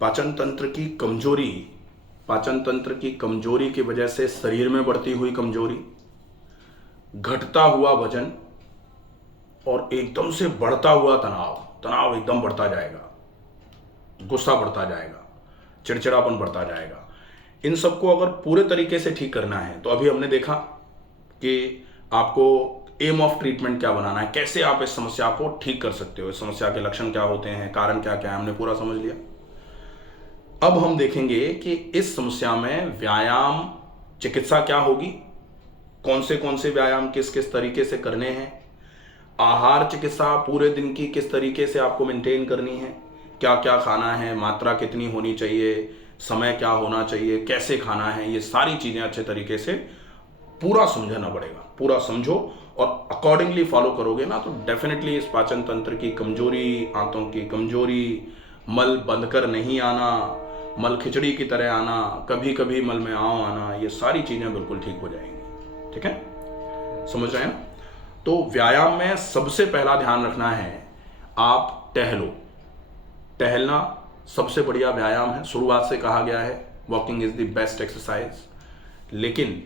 पाचन तंत्र की कमजोरी, पाचन तंत्र की कमजोरी की वजह से शरीर में बढ़ती हुई कमजोरी, घटता हुआ वजन और एकदम से बढ़ता हुआ तनाव, तनाव एकदम बढ़ता जाएगा, गुस्सा बढ़ता जाएगा, चिड़चिड़ापन बढ़ता जाएगा। इन सबको अगर पूरे तरीके से ठीक करना है तो अभी हमने देखा कि आपको एम ऑफ ट्रीटमेंट क्या बनाना है, कैसे आप इस समस्या को ठीक कर सकते हो, इस समस्या के लक्षण क्या होते हैं, कारण क्या क्या है, हमने पूरा समझ लिया। अब हम देखेंगे कि इस समस्या में व्यायाम चिकित्सा क्या होगी, कौन से व्यायाम किस किस तरीके से करने हैं, आहार चिकित्सा पूरे दिन की किस तरीके से आपको मेंटेन करनी है, क्या क्या खाना है, मात्रा कितनी होनी चाहिए, समय क्या होना चाहिए, कैसे खाना है, ये सारी चीज़ें अच्छे तरीके से पूरा समझना पड़ेगा। पूरा समझो और अकॉर्डिंगली फॉलो करोगे ना तो डेफिनेटली इस पाचन तंत्र की कमजोरी, आंतों की कमजोरी, मल बंद कर नहीं आना, मल खिचड़ी की तरह आना, कभी कभी मल में आओ आना, ये सारी चीज़ें बिल्कुल ठीक हो जाएंगी। ठीक है, समझ रहे हैं ना? तो व्यायाम में सबसे पहला ध्यान रखना है, आप टहलो। टहलना सबसे बढ़िया व्यायाम है। शुरुआत से कहा गया है walking is the best exercise. लेकिन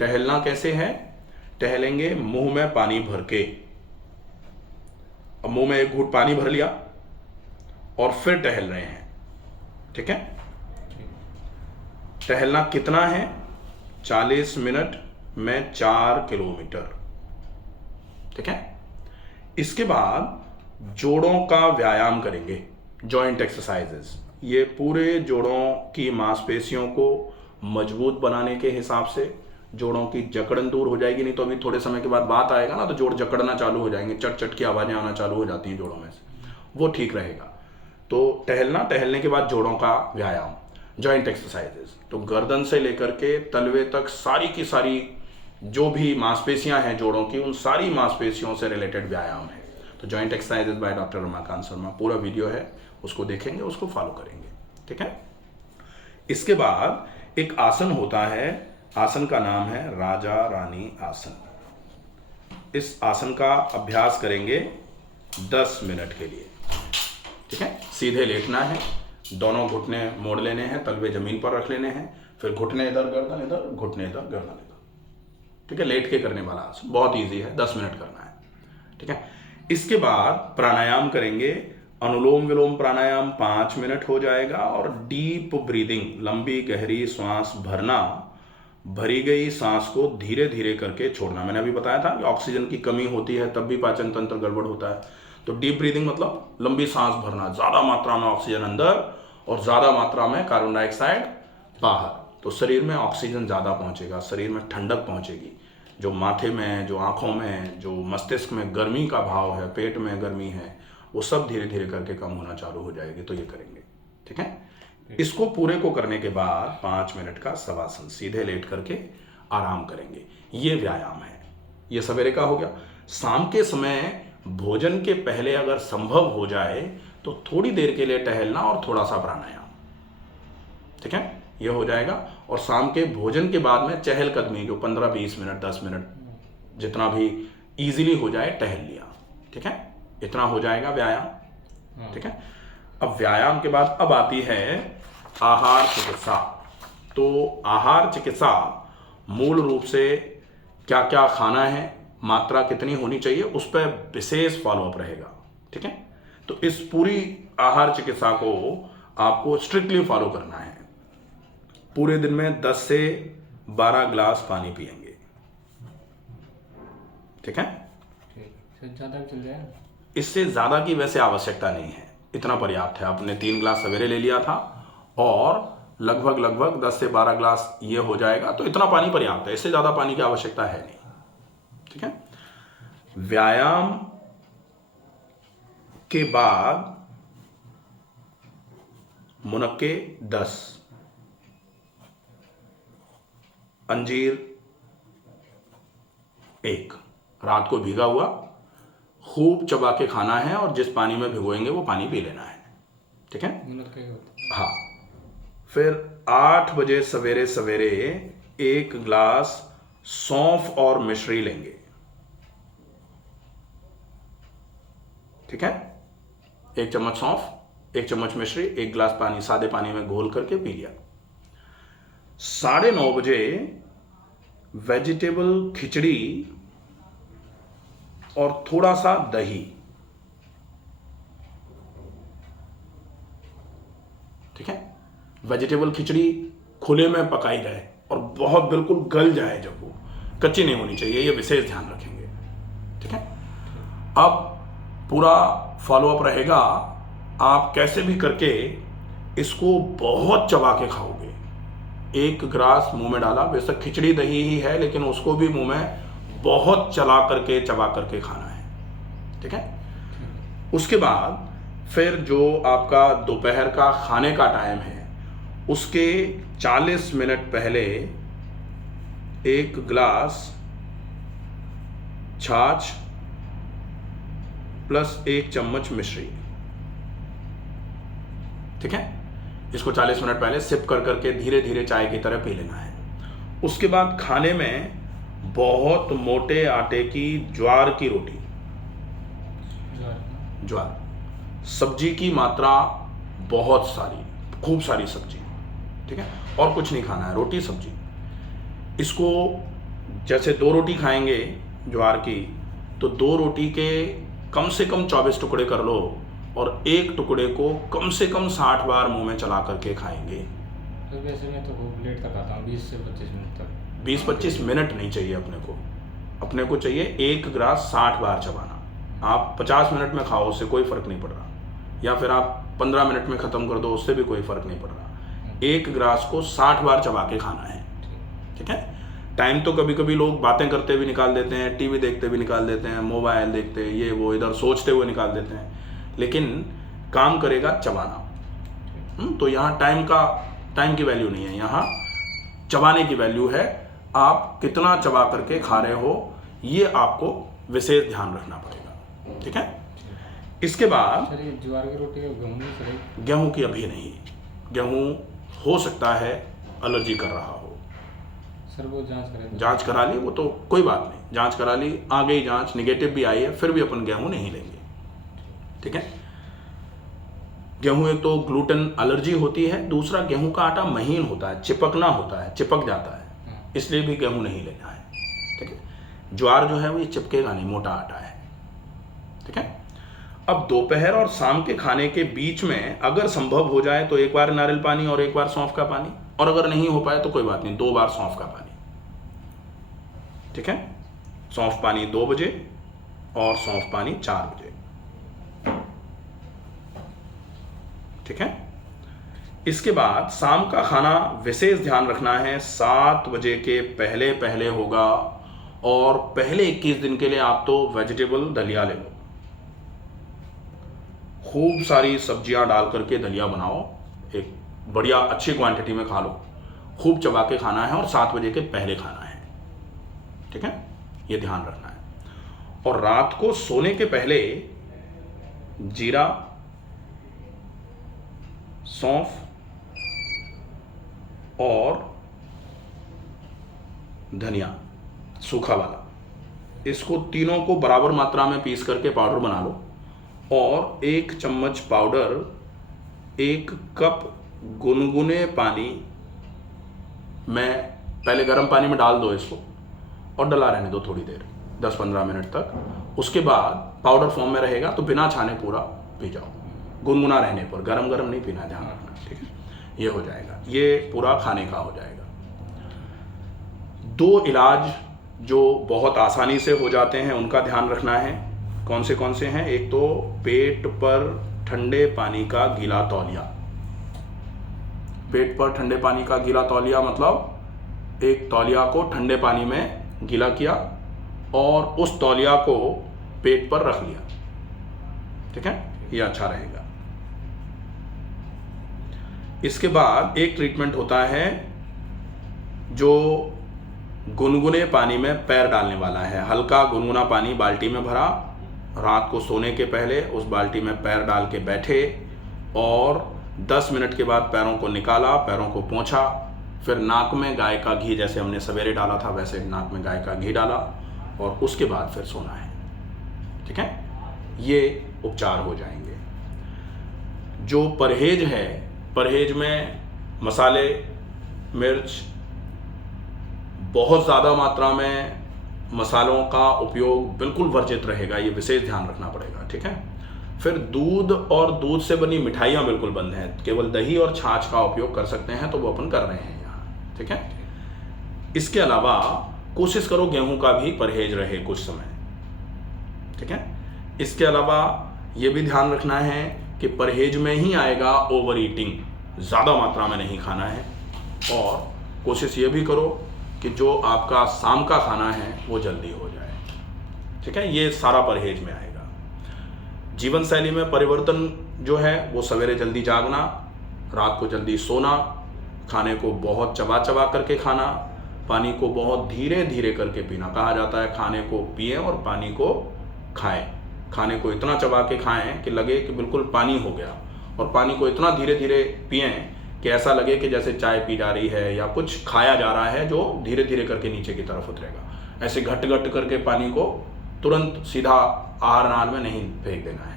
टहलना कैसे है? टहलेंगे मुंह में पानी भर के। अब मुंह में एक घूंट पानी भर लिया और फिर टहल रहे हैं। ठीक है, टहलना कितना है? 40 मिनट में 4 किलोमीटर। ठीक है, इसके बाद जोड़ों का व्यायाम करेंगे, जॉइंट एक्सरसाइजेस। ये पूरे जोड़ों की मांसपेशियों को मजबूत बनाने के हिसाब से जोड़ों की जकड़न दूर हो जाएगी। नहीं तो अभी थोड़े समय के बाद बात आएगा ना तो जोड़ जकड़ना चालू हो जाएंगे, चट चट की आवाजें आना चालू हो जाती हैं जोड़ों में से, वो ठीक रहेगा। तो टहलना, टहलने के बाद जोड़ों का व्यायाम, जॉइंट एक्सरसाइजेस। तो गर्दन से लेकर के तलवे तक सारी की सारी जो भी मांसपेशियां हैं जोड़ों की, उन सारी मांसपेशियों से रिलेटेड व्यायाम है। तो joint exercises by doctor Ramakant Sharma, पूरा वीडियो है, उसको देखेंगे, उसको फॉलो करेंगे। ठीक है, इसके बाद एक आसन होता है, आसन का नाम है राजा रानी आसन। इस आसन का अभ्यास करेंगे 10 मिनट के लिए। ठीक है, सीधे लेटना है, दोनों घुटने मोड़ लेने हैं, तलवे जमीन पर रख लेने हैं, फिर घुटने इधर गर्दन इधर, घुटने इधर गर्दन इधर। ठीक है, लेट के करने वाला आसन, बहुत इजी है, 10 मिनट करना है। ठीक है, इसके बाद प्राणायाम करेंगे, अनुलोम विलोम प्राणायाम 5 मिनट हो जाएगा, और डीप ब्रीदिंग, लंबी गहरी सांस भरना, भरी गई सांस को धीरे धीरे करके छोड़ना। मैंने अभी बताया था कि ऑक्सीजन की कमी होती है तब भी पाचन तंत्र गड़बड़ होता है। तो डीप ब्रीदिंग मतलब लंबी सांस भरना, ज्यादा मात्रा में ऑक्सीजन अंदर और ज्यादा मात्रा में कार्बन डाइऑक्साइड बाहर। तो शरीर में ऑक्सीजन ज्यादा पहुंचेगा, शरीर में ठंडक पहुंचेगी, जो माथे में, जो आंखों में, जो मस्तिष्क में गर्मी का भाव है, पेट में गर्मी है, वो सब धीरे धीरे करके कम होना चालू हो जाएगी। तो ये करेंगे। ठीक है, इसको पूरे को करने के बाद 5 मिनट का शवासन, सीधे लेट करके आराम करेंगे। ये व्यायाम है। ये सवेरे का हो गया। शाम के समय भोजन के पहले अगर संभव हो जाए तो थोड़ी देर के लिए टहलना और थोड़ा सा प्राणायाम। ठीक है, ये हो जाएगा। और शाम के भोजन के बाद में चहलकदमी, जो 15-20 मिनट, 10 मिनट, जितना भी इजीली हो जाए टहल लिया। ठीक है, इतना हो जाएगा व्यायाम। ठीक है, अब व्यायाम के बाद अब आती है आहार चिकित्सा। तो आहार चिकित्सा मूल रूप से क्या क्या खाना है, मात्रा कितनी होनी चाहिए, उस पर विशेष फॉलोअप रहेगा। ठीक है, तो इस पूरी आहार चिकित्सा को आपको स्ट्रिक्टली फॉलो करना है। पूरे दिन में 10 से 12 ग्लास पानी पिएंगे। ठीक है, ज्यादा चल जाए, इससे ज्यादा की वैसे आवश्यकता नहीं है, इतना पर्याप्त है। आपने 3 ग्लास सवेरे ले लिया था और लगभग 10 से 12 ग्लास ये हो जाएगा, तो इतना पानी पर्याप्त है, इससे ज्यादा पानी की आवश्यकता है नहीं। ठीक है, व्यायाम के बाद मुनक्के 10, अंजीर 1, रात को भीगा हुआ, खूब चबा के खाना है और जिस पानी में भिगोएंगे वो पानी पी लेना है। ठीक है, हाँ। फिर 8 बजे सवेरे सवेरे 1 ग्लास सौंफ और मिश्री लेंगे। ठीक है, 1 चम्मच सौंफ, 1 चम्मच मिश्री 1 गिलास पानी सादे पानी में घोल करके पी लिया। 9:30 बजे वेजिटेबल खिचड़ी और थोड़ा सा दही, ठीक है। वेजिटेबल खिचड़ी खुले में पकाई जाए और बहुत बिल्कुल गल जाए, जब वो कच्ची नहीं होनी चाहिए, ये विशेष ध्यान रखेंगे, ठीक है। अब पूरा फॉलोअप रहेगा, आप कैसे भी करके इसको बहुत चबा के खाओगे। 1 ग्रास मुंह में डाला, बेशक खिचड़ी दही ही है लेकिन उसको भी मुंह में बहुत चला करके चबा करके खाना है, ठीक है। उसके बाद फिर जो आपका दोपहर का खाने का टाइम है उसके 40 मिनट पहले 1 गिलास छाछ प्लस 1 चम्मच मिश्री, ठीक है। इसको 40 मिनट पहले सिप कर करके धीरे धीरे चाय की तरह पी लेना है। उसके बाद खाने में बहुत मोटे आटे की ज्वार की रोटी, ज्वार, सब्जी की मात्रा बहुत सारी, खूब सारी सब्जी, ठीक है, और कुछ नहीं खाना है, रोटी सब्जी। इसको जैसे 2 रोटी खाएंगे ज्वार की, तो 2 रोटी के कम से कम 24 टुकड़े कर लो और 1 टुकड़े को कम से कम 60 बार मुंह में चला करके खाएंगे। तो वैसे मैं तो बहुत लेट तक आता हूँ, 20 से 25 मिनट तक। 20-25 मिनट नहीं चाहिए अपने को चाहिए 1 ग्रास 60 बार चबाना। आप 50 मिनट में खाओ, उससे कोई फर्क नहीं पड़ रहा, या फिर आप 15 मिनट में ख़त्म कर दो, उससे भी कोई फर्क नहीं पड़ रहा। 1 ग्रास को 60 बार चबा के खाना है, ठीक है। टाइम तो कभी कभी लोग बातें करते हुए निकाल देते हैं, टीवी देखते हुए निकाल देते हैं, मोबाइल देखते हैं, ये वो इधर सोचते हुए निकाल देते हैं, लेकिन काम करेगा चबाना। तो यहाँ टाइम की वैल्यू नहीं है, यहाँ चबाने की वैल्यू है। आप कितना चबा करके खा रहे हो ये आपको विशेष ध्यान रखना पड़ेगा, ठीक है। इसके बाद सर ये ज्वार की रोटी है, गेहूं नहीं चलेगी? गेहूं की अभी नहीं, गेहूं हो सकता है एलर्जी कर रहा हो। सर वो जांच करा ली, वो तो कोई बात नहीं, जांच करा ली, आ गई जांच निगेटिव भी आई है, फिर भी अपन गेहूं नहीं लेंगे, ठीक है। गेहूं एक तो ग्लूटेन एलर्जी होती है, दूसरा गेहूं का आटा महीन होता है, चिपकना होता है, चिपक जाता है, इसलिए भी गेहूं नहीं लेना है, ठीक है। ज्वार जो है वो ये चिपकेगा नहीं, मोटा आटा है, ठीक है। अब दोपहर और शाम के खाने के बीच में अगर संभव हो जाए तो 1 बार नारियल पानी और 1 बार सौंफ का पानी, और अगर नहीं हो पाए तो कोई बात नहीं, 2 बार सौंफ का पानी, ठीक है। सौंफ पानी 2 बजे और सौंफ पानी 4 बजे, ठीक है। इसके बाद शाम का खाना विशेष ध्यान रखना है 7 बजे के पहले पहले होगा, और पहले 21 दिन के लिए आप तो वेजिटेबल दलिया ले लो, खूब सारी सब्जियां डाल करके दलिया बनाओ, एक बढ़िया अच्छी क्वांटिटी में खा लो, खूब चबा के खाना है और 7 बजे के पहले खाना है, ठीक है, ये ध्यान रखना है। और रात को सोने के पहले जीरा, सौंफ और धनिया सूखा वाला, इसको तीनों को बराबर मात्रा में पीस करके पाउडर बना लो, और 1 चम्मच पाउडर 1 कप गुनगुने पानी में, पहले गर्म पानी में डाल दो इसको और डला रहने दो थोड़ी देर, 10-15 मिनट तक। उसके बाद पाउडर फॉर्म में रहेगा तो बिना छाने पूरा पी जाओ, गुनगुना रहने पर, गरम गरम नहीं पीना, ध्यान रखना, ठीक है। ये हो जाएगा, ये पूरा खाने का हो जाएगा। 2 इलाज जो बहुत आसानी से हो जाते हैं उनका ध्यान रखना है। कौन से हैं? एक तो पेट पर ठंडे पानी का गीला तौलिया। पेट पर ठंडे पानी का गीला तौलिया मतलब एक तौलिया को ठंडे पानी में गीला किया और उस तौलिया को पेट पर रख लिया, ठीक है, ये अच्छा रहेगा। इसके बाद एक ट्रीटमेंट होता है जो गुनगुने पानी में पैर डालने वाला है। हल्का गुनगुना पानी बाल्टी में भरा, रात को सोने के पहले उस बाल्टी में पैर डाल के बैठे और 10 मिनट के बाद पैरों को निकाला, पैरों को पोंछा, फिर नाक में गाय का घी, जैसे हमने सवेरे डाला था वैसे नाक में गाय का घी डाला और उसके बाद फिर सोना है, ठीक है। ये उपचार हो जाएंगे। जो परहेज है, परहेज में मसाले, मिर्च, बहुत ज़्यादा मात्रा में मसालों का उपयोग बिल्कुल वर्जित रहेगा, ये विशेष ध्यान रखना पड़ेगा, ठीक है। फिर दूध और दूध से बनी मिठाइयाँ बिल्कुल बंद हैं, केवल दही और छाछ का उपयोग कर सकते हैं, तो वो अपन कर रहे हैं यहाँ, ठीक है। इसके अलावा कोशिश करो गेहूं का भी परहेज रहे कुछ समय, ठीक है। इसके अलावा ये भी ध्यान रखना है कि परहेज में ही आएगा ओवर ईटिंग, ज़्यादा मात्रा में नहीं खाना है। और कोशिश ये भी करो कि जो आपका शाम का खाना है वो जल्दी हो जाए, ठीक है। ये सारा परहेज में आएगा। जीवन शैली में परिवर्तन जो है वो सवेरे जल्दी जागना, रात को जल्दी सोना, खाने को बहुत चबा चबा करके खाना, पानी को बहुत धीरे धीरे करके पीना। कहा जाता है खाने को पिएं और पानी को खाएं। खाने को इतना चबा के खाएं कि लगे कि बिल्कुल पानी हो गया, और पानी को इतना धीरे धीरे पिएं कि ऐसा लगे कि जैसे चाय पी जा रही है या कुछ खाया जा रहा है जो धीरे धीरे करके नीचे की तरफ उतरेगा। ऐसे घट घट करके पानी को तुरंत सीधा आहार नाल में नहीं फेंक देना है,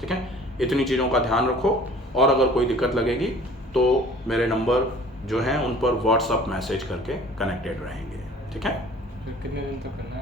ठीक है। इतनी चीज़ों का ध्यान रखो, और अगर कोई दिक्कत लगेगी तो मेरे नंबर जो हैं उन पर व्हाट्सअप मैसेज करके कनेक्टेड रहेंगे, ठीक है। फिर कितने दिन तक करना है?